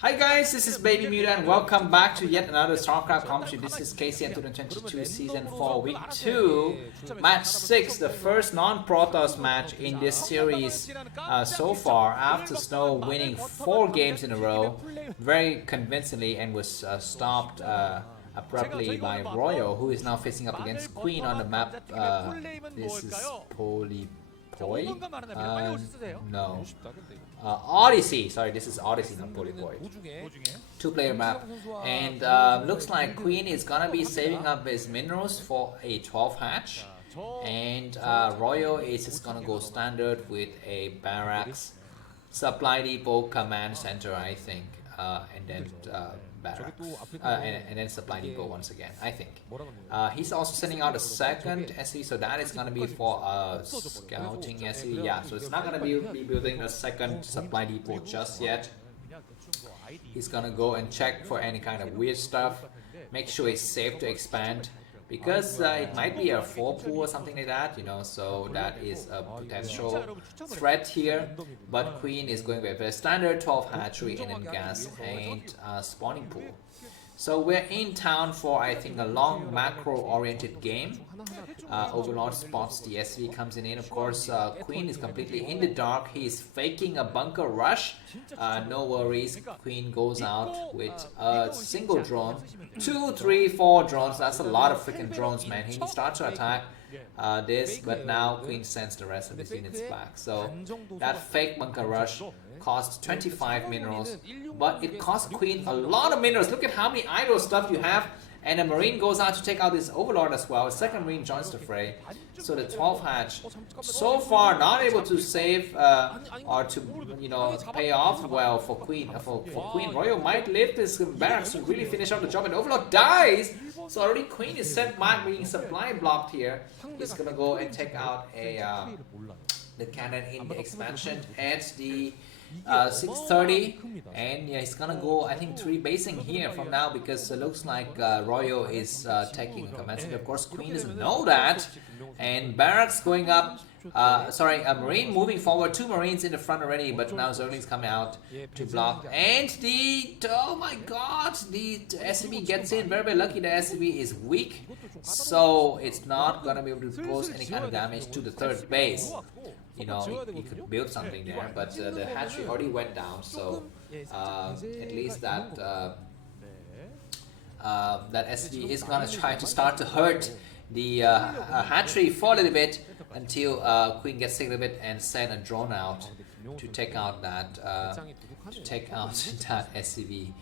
Hi guys, this is Baby Muta and welcome back to yet another Starcraft commentary. This is KCM 2022 Season 4 Week 2, Match 6, the first non-Protoss match in this series so far, after Snow winning 4 games in a row very convincingly and was stopped abruptly by Royal, who is now facing up against Queen on the map. This is Polypoi? No. Odyssey, sorry, this is Odyssey, not Polypoi. 2-player map, and looks like Queen is gonna be saving up his minerals for a 12 hatch, and Royal is just gonna go standard with a barracks, supply depot, command center, I think, and then barracks, and then supply depot once again, I think. He's also sending out a second SE, so that is gonna be for scouting SE. Yeah, so it's not gonna be building a second supply depot just yet. He's gonna go and check for any kind of weird stuff, make sure it's safe to expand, because it might be a 4-pool or something like that, you know, so that is a potential threat here. But Queen is going with a standard 12 hatchery in gas and spawning pool. So we're in town for, I think, a long macro-oriented game. Overlord spots the SV, comes in. Of course, Queen is completely in the dark. He's faking a bunker rush. No worries. Queen goes out with a single drone. 2, 3, 4 drones. That's a lot of freaking drones, man. He starts to attack this, but now Queen sends the rest of his units back. So that fake bunker rush costs 25 minerals, but it costs Queen a lot of minerals. Look at how many idle stuff you have. And a Marine goes out to take out this Overlord as well. A second Marine joins the fray. So the 12 hatch, so far not able to save or to, you know, pay off well for Queen. For Queen, Royal might live this barracks to really finish off the job, and Overlord dies. So already Queen is set back, being supply blocked here. He's gonna go and take out a the cannon in the expansion at the 6:30, and yeah, he's gonna go, I think, 3 basing here from now, because it looks like Royal is taking command center. Of course, Queen doesn't know that, and barracks going up. Sorry, a Marine moving forward, 2 Marines in the front already, but now Zergling's coming out to block, and oh my god, the SCB gets in. Very lucky the SCB is weak, so it's not gonna be able to cause any kind of damage to the 3rd base. You know, he could build something there, but the hatchery already went down, so at least that that SG is gonna try to start to hurt the hatchery for a little bit until Queen gets sick of it and send a drone out to take out that that SCV.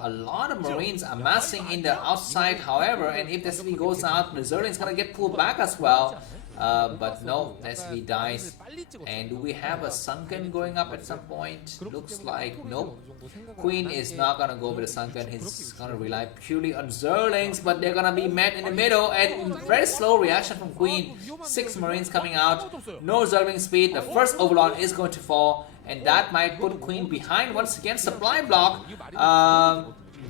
A lot of Marines amassing in the outside, however, and if the SCV goes out, the Zerling's gonna get pulled back as well. But no, SV dies. And do we have a Sunken going up at some point? Looks like nope. Queen is not gonna go with a Sunken. He's gonna rely purely on Zerlings, but they're gonna be met in the middle, and very slow reaction from Queen. 6 Marines coming out, no Zerling speed. The first Overlord is going to fall, and that might put Queen behind once again. Supply block.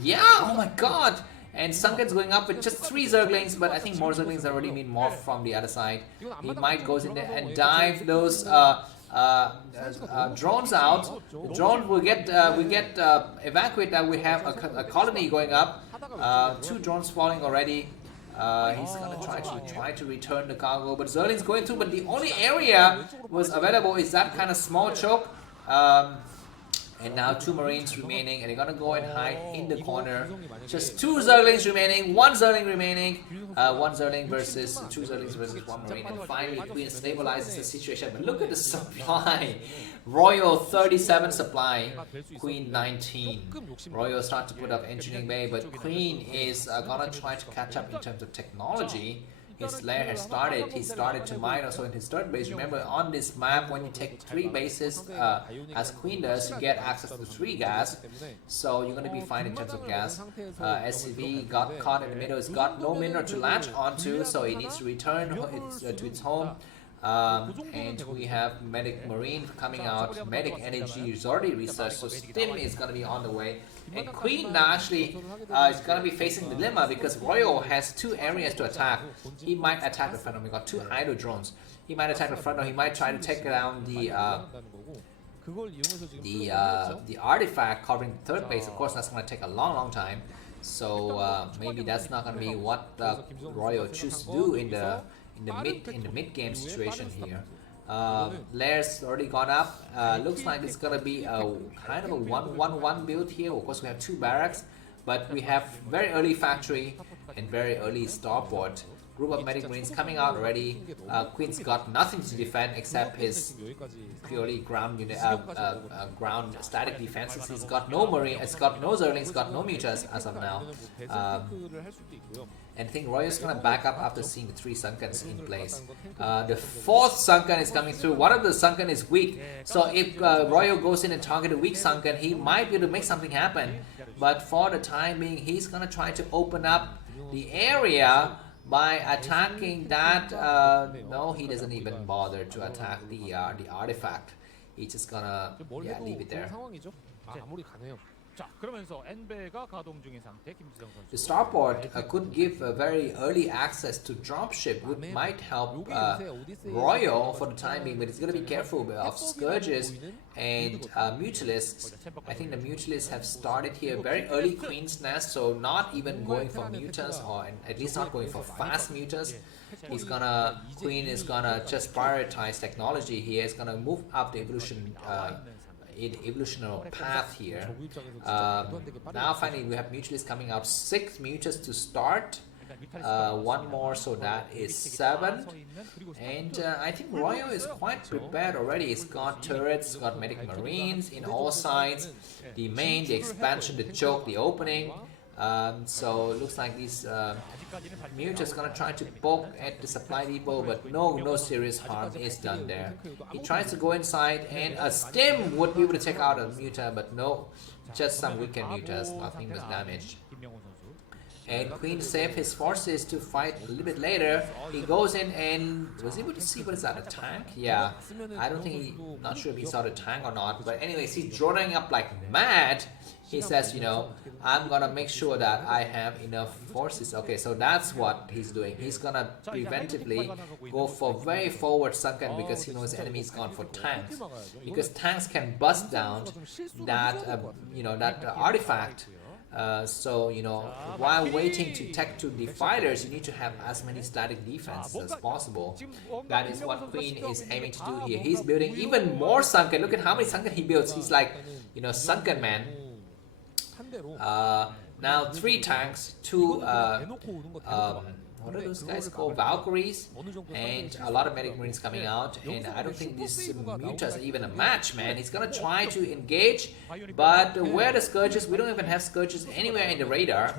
Yeah, oh my god. And Sunken's going up with just 3 Zerglings, but I think more Zerglings already mean more from the other side. He might goes in there and dive those drones out. The drone will get evacuate that. We have a colony going up. 2 drones falling already. He's gonna try to return the cargo, but Zerling's going through. But the only area was available is that kind of small choke. And now 2 Marines remaining, and they're gonna go and hide in the corner. Just 2 Zerglings remaining, 1 Zerling remaining. 1 Zerling versus 2 Zerlings versus 1 Marine. And finally, Queen stabilizes the situation. But look at the supply. Royal 37 supply, Queen 19. Royal start to put up engineering bay, but Queen is gonna try to catch up in terms of technology. His lair has started. He started to mine also in his 3rd base. Remember, on this map, when you take 3 bases, as Queen does, you get access to 3 gas. So you're going to be fine in terms of gas. SCV got caught in the middle. It's got no mineral to latch onto, so it needs to return to its home. And we have Medic Marine coming out. Medic Energy is already researched, so Stim is going to be on the way. And Queen now actually is going to be facing the dilemma, because Royal has 2 areas to attack. He might attack the front. We got 2 idle drones. He might attack the front, or he might try to take down the the artifact covering the third base. Of course, that's going to take a long time. So maybe that's not going to be what Royal choose to do in the mid game situation here. Layers already gone up. Looks like it's gonna be a kind of a 1-1-1 build here. Of course, we have 2 barracks, but we have very early factory and very early starport. Group of medic marines coming out already. Queen's got nothing to defend except his purely ground unit, ground static defenses. He's got no marine, it's got no zerglings, got no mutas as of now. And I think Royal's gonna back up after seeing the 3 Sunkens in place. The 4th Sunken is coming through. One of the Sunken is weak, so if Royal goes in and target a weak Sunken, he might be able to make something happen. But for the time being, he's gonna try to open up the area by attacking that. No, he doesn't even bother to attack the artifact. He's just gonna leave it there. The starport could give a very early access to dropship, which might help Royal for the time being, but it's going to be careful of Scourges and Mutalisks. I think the Mutalisks have started here very early Queen's Nest, so not even going for mutas, or at least not going for fast mutas. Queen is gonna just prioritize technology here. He's gonna move up the evolutionary path here. Now finally we have Mutalisks coming out. 6 mutas to start. 1 more, so that is 7. And I think Royal is quite prepared already. It's got turrets, got medic marines in all sides. The main, the expansion, the choke, the opening. So it looks like these Mutas gonna try to poke at the supply depot, but no serious harm is done there. He tries to go inside, and a stim would be able to take out a Muta, but no, just some weakened Mutas, nothing was damaged. And Queen saved his forces to fight a little bit later. He goes in and was able to see, what is that, a tank? Yeah, I don't think not sure if he saw the tank or not, but anyways, he's droning up like mad. He says, you know, I'm gonna make sure that I have enough forces. Okay, so that's what he's doing. He's gonna preventively go for very forward sunken because he knows the enemy's gone for tanks. Because tanks can bust down that, that artifact. So, you know, while waiting to tech to the fighters, you need to have as many static defenses as possible. That is what Queen is aiming to do here. He's building even more sunken. Look at how many sunken he builds. He's like, you know, sunken man. Now 3 tanks, 2 what are those guys called? Valkyries, and a lot of medic marines coming out, and I don't think this Mutas are even a match, man. He's gonna try to engage, but where the Scourges? We don't even have Scourges anywhere in the radar,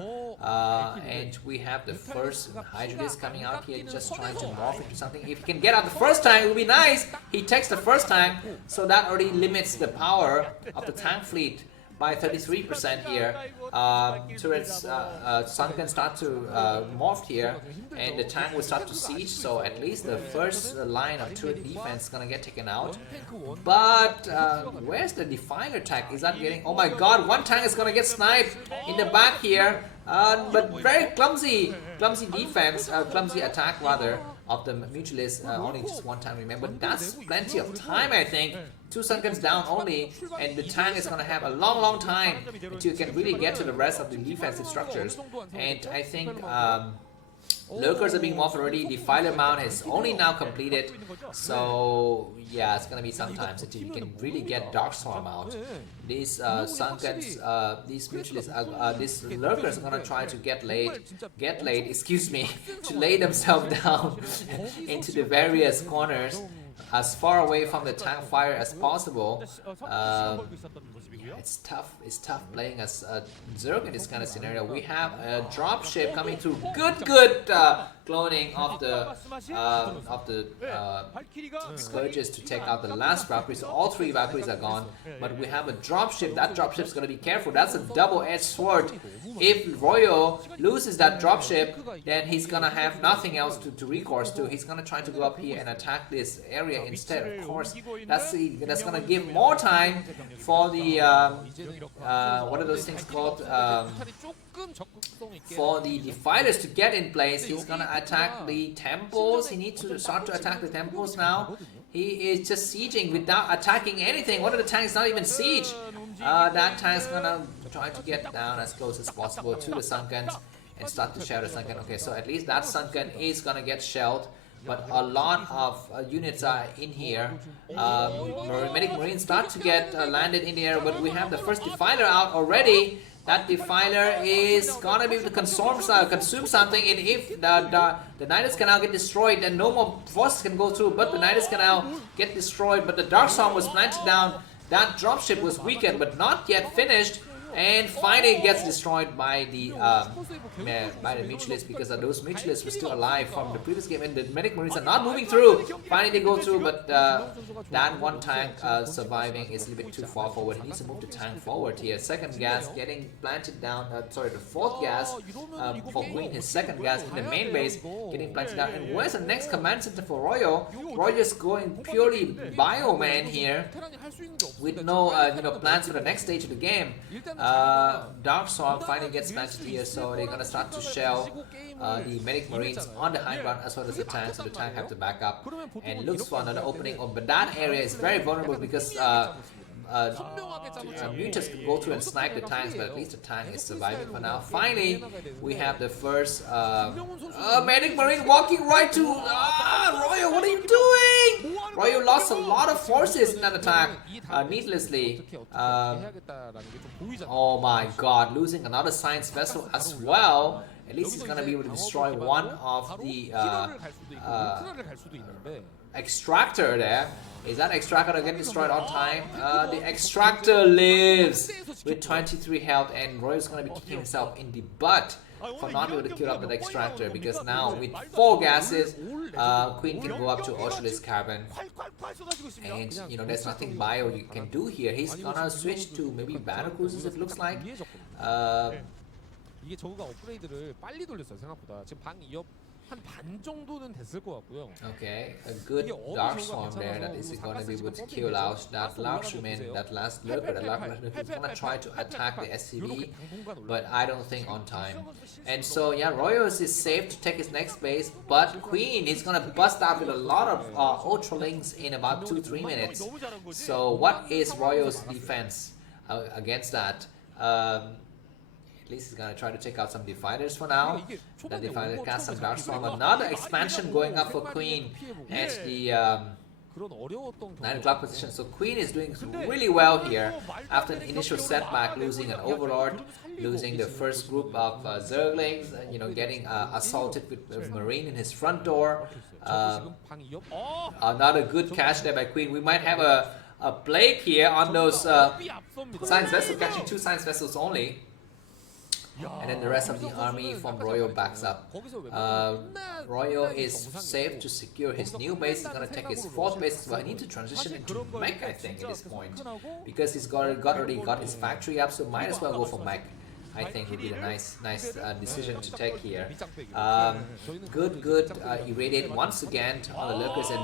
and we have the first Hydralisk coming out here, just trying to morph into something. If he can get out the first tank, it would be nice. He takes the first tank, so that already limits the power of the tank fleet by 33% here. Turrets, Sunken start to morph here, and the tank will start to siege, so at least the first line of turret defense is gonna get taken out. But where's the Defiler tank? Is that getting... Oh my god, 1 tank is gonna get sniped in the back here, but very clumsy defense, clumsy attack rather, of the Mutualist. Only just 1 time, remember. That's plenty of time, I think. 2 Sunkens down only, and the tank is gonna have a long time until you can really get to the rest of the defensive structures. And I think Lurkers are being morphed already. Defiler mount is only now completed, so yeah, it's gonna be sometimes until you can really get Darkstorm out. These Sunkens, these Mutualists, these Lurkers are gonna try to get laid, excuse me, to lay themselves down into the various corners, as far away from the tank fire as possible. Yeah, it's tough playing as Zerg in this kind of scenario. We have a dropship coming through. Good cloning of the Scourges to take out the last Valkyrie. So all 3 Valkyries are gone, but we have a dropship. That dropship is going to be careful. That's a double-edged sword. If Royal loses that dropship, then he's gonna have nothing else to recourse to. He's gonna try to go up here and attack this area instead. Of course, that's gonna give more time for the what are those things called? For the Defilers to get in place. He's gonna attack the temples. He needs to start to attack the temples now. He is just sieging without attacking anything. One of the tanks not even siege. That tank's gonna try to get down as close as possible to the Sunkens and start to shell the Sunken. Okay, so at least that Sunken is gonna get shelled, but a lot of units are in here. Medic Marines start to get landed in the air, but we have the first Defiler out already. That Defiler is gonna be able to consume something, and if the Nidus Canal get destroyed, then no more forces can go through, but the Nidus Canal get destroyed, but the Dark Storm was planted down. That dropship was weakened, but not yet finished, and finally gets destroyed by the mutualists, because those mutualists were still alive from the previous game, and the Medic Marines are not moving through. Finally they go through, but that one tank surviving is a little bit too far forward. He needs to move the tank forward here. Second gas getting planted down, sorry, the fourth gas for Queen, his second gas in the main base getting planted down. And where's the next command center for Royo? Royo's going purely bioman here with no plans for the next stage of the game. Dark Storm finally gets planted here, so they're gonna start to shell the Medic Marines on the high ground as well as the tank, so the tank have to back up and looks for another opening. But that area is very vulnerable because mutants can go through and snipe the tanks, but at least the tank is surviving for now. Finally, we have the first Medic Marine walking right to Royo. What are you doing? Royo lost a lot of forces in that attack needlessly. Oh my god, losing another science vessel as well. At least he's gonna be able to destroy one of the extractor there. Is that extractor gonna get destroyed on time? The extractor lives with 23 health, and Roy's gonna be kicking himself in the butt for not able to kill up that extractor, because now with 4 gases, Queen can go up to Ultralisk Carbon, and there's nothing bio you can do here. He's gonna switch to maybe battle cruisers, it looks like. 이게 저거가 업그레이드를 빨리 돌렸어요 생각보다. 지금 방 2업 한 반 정도는 됐을 것 같고요. Okay, a good Dark Storm there that is going to be able to kill out that Larkman, that last lurker. The lurker is going to try to attack the SCV, but I don't think on time. And so yeah, Royals is safe to take his next base, but Queen is going to bust out with a lot of Ultralinks in about 2-3 minutes. So what is Royals' defense against that? At least he's gonna try to take out some Defilers for now. The Defiler cast some Dark Storm. Another expansion going up for Queen at the 9 o'clock position. So Queen is doing really well here after an initial setback, losing an Overlord, losing the first group of Zerglings, getting assaulted with Marine in his front door. Another good catch there by Queen. We might have a plague here on those science vessels, catching 2 science vessels only. And then the rest of the army from Royo backs up. Royo is safe to secure his new base. He's gonna take his 4th base, but he needs to transition into mech, I think, at this point, because he's already got his factory up, so might as well go for mech. I think would be a nice decision to take here. Good irradiate once again on the lurkers, and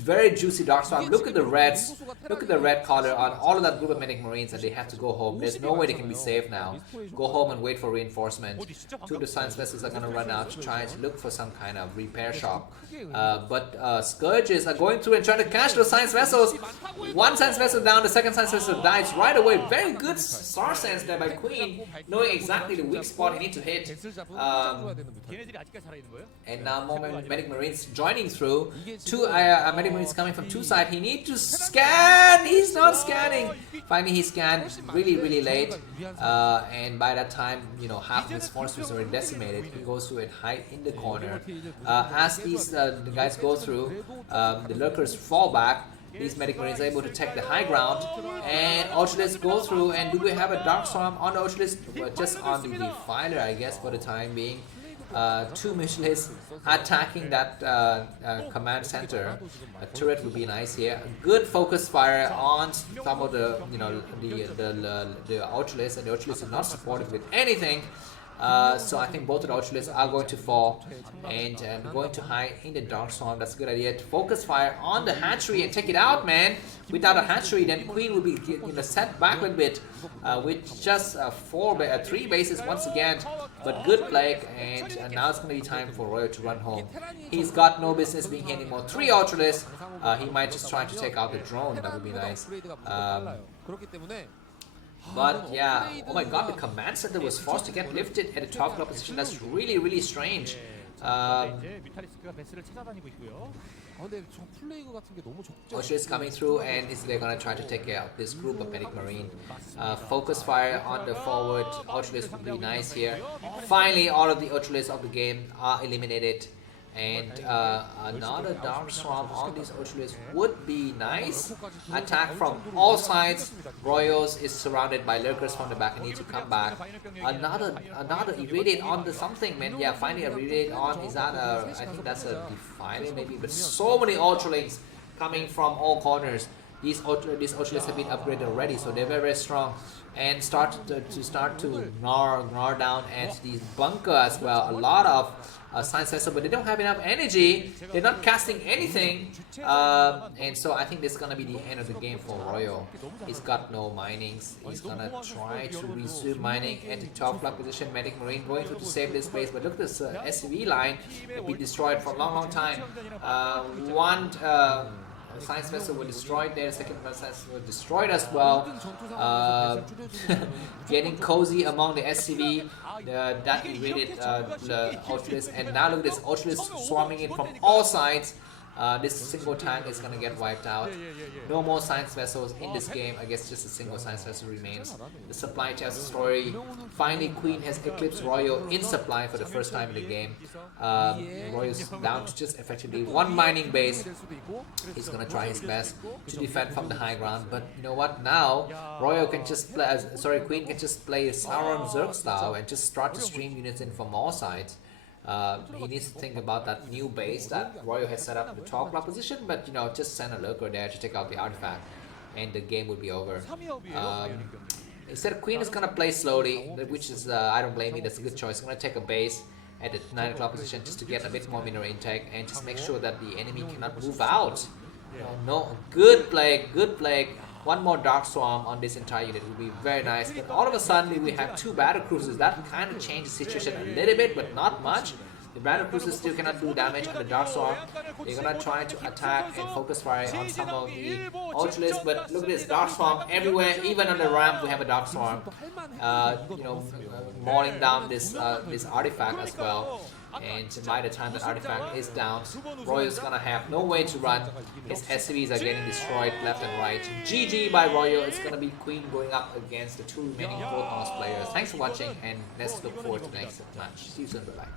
very juicy Dark Storm. Look at the reds, look at the red color on all of that group of Medic Marines, and they have to go home. There's no way they can be safe now. Go home and wait for reinforcement. 2 of the science vessels are going to run out to try to look for some kind of repair shop. But Scourges are going through and trying to catch those science vessels. 1 science vessel down, the 2nd science vessel dies right away. Very good star sense there by Queen, knowing exactly the weak spot he needs to hit. And now more Medic Marines joining through. 2 Medic Marines coming from 2 sides. He needs to scan! He's not scanning! Finally he scanned really late. And by that time, half of his force was already decimated. He goes through and hide in the corner. As these the guys go through, the lurkers fall back. These Medic Marines are able to take the high ground, and Ultralisk go through. And do we have a Dark Storm on the Ultralisk? Well, just on the Defiler, I guess, for the time being. 2 Mutualists attacking that command center. A turret would be nice here. A good focus fire on some of the Ultralists, and the Ultralists is not supported with anything. So I think both of the Ultralists are going to fall and going to hide in the Dark Swarm. That's a good idea. To focus fire on the hatchery and take it out, man. Without a hatchery, then Queen will be set back a little bit with just 3 bases once again. But good plague, and now it's going to be time for Royal to run home. He's got no business being here anymore. 3 Ultralists. He might just try to take out the drone. That would be nice. But yeah, oh my god, the command center was forced to get lifted at a 12 o'clock position. That's really, really strange. Osho is coming through, and they're gonna try to take out this group of Medic Marine. Focus fire on the forward Ultralists would be nice here. Finally, all of the Ultralists of the game are eliminated. And another Dark Swarm on these Ultralists would be nice. Attack from all sides. Royals is surrounded by lurkers from the back and need to come back. Another irradiate on the something, man. Yeah, finally a irradiate on. Is that a, I think that's a Defiler maybe, but so many Ultralings coming from all corners. These Ultralists have been upgraded already, so they're very, very strong. And start to gnaw down at these bunker as well. A lot of science vessel, but they don't have enough energy. They're not casting anything, and so I think this is gonna be the end of the game for Royal. He's got no minings. He's gonna try to resume mining at the top flag position. Medic Marine going through to save this base, but look at this SCV line. It'll be destroyed for a long, long time. One science vessel was destroyed there, the second science vessel was destroyed as well. Getting cozy among the SCV, that invaded the Ultralists, and now look at this Ultralists swarming in from all sides. This single tank is gonna get wiped out. No more science vessels in this game. I guess just a single science vessel remains. The supply tells the story. Finally, Queen has eclipsed Royal in supply for the first time in the game. Royal's down to just effectively 1 mining base. He's gonna try his best to defend from the high ground, but you know what? Now Royal can just play. Queen can just play Sauron Zerg style and just start to stream units in from all sides. He needs to think about that new base that Royal has set up in the top block position, but you know, just send a lurker there to take out the artifact and the game would be over. Instead, Queen is gonna play slowly, which is I don't blame you, that's a good choice. I'm gonna take a base at the 9 o'clock position just to get a bit more mineral intake and just make sure that the enemy cannot move out. No, good plague, good plague. 1 more Dark Swarm on this entire unit would be very nice. But all of a sudden we have 2 battle cruisers. That kind of changed the situation a little bit, but not much. The battle cruisers still cannot do damage on the Dark Swarm. They're gonna try to attack and focus fire on some of the Ultralists, but look at this Dark Swarm everywhere. Even on the ramp we have a Dark Swarm. Mauling down this artifact as well. And by the time that artifact is down, Royal's gonna have no way to run. His SCVs are getting destroyed left and right. GG by Royal. It's gonna be Queen going up against the 2 remaining 4th house players. Thanks for watching, and let's look forward to the next match. See you soon. Bye bye.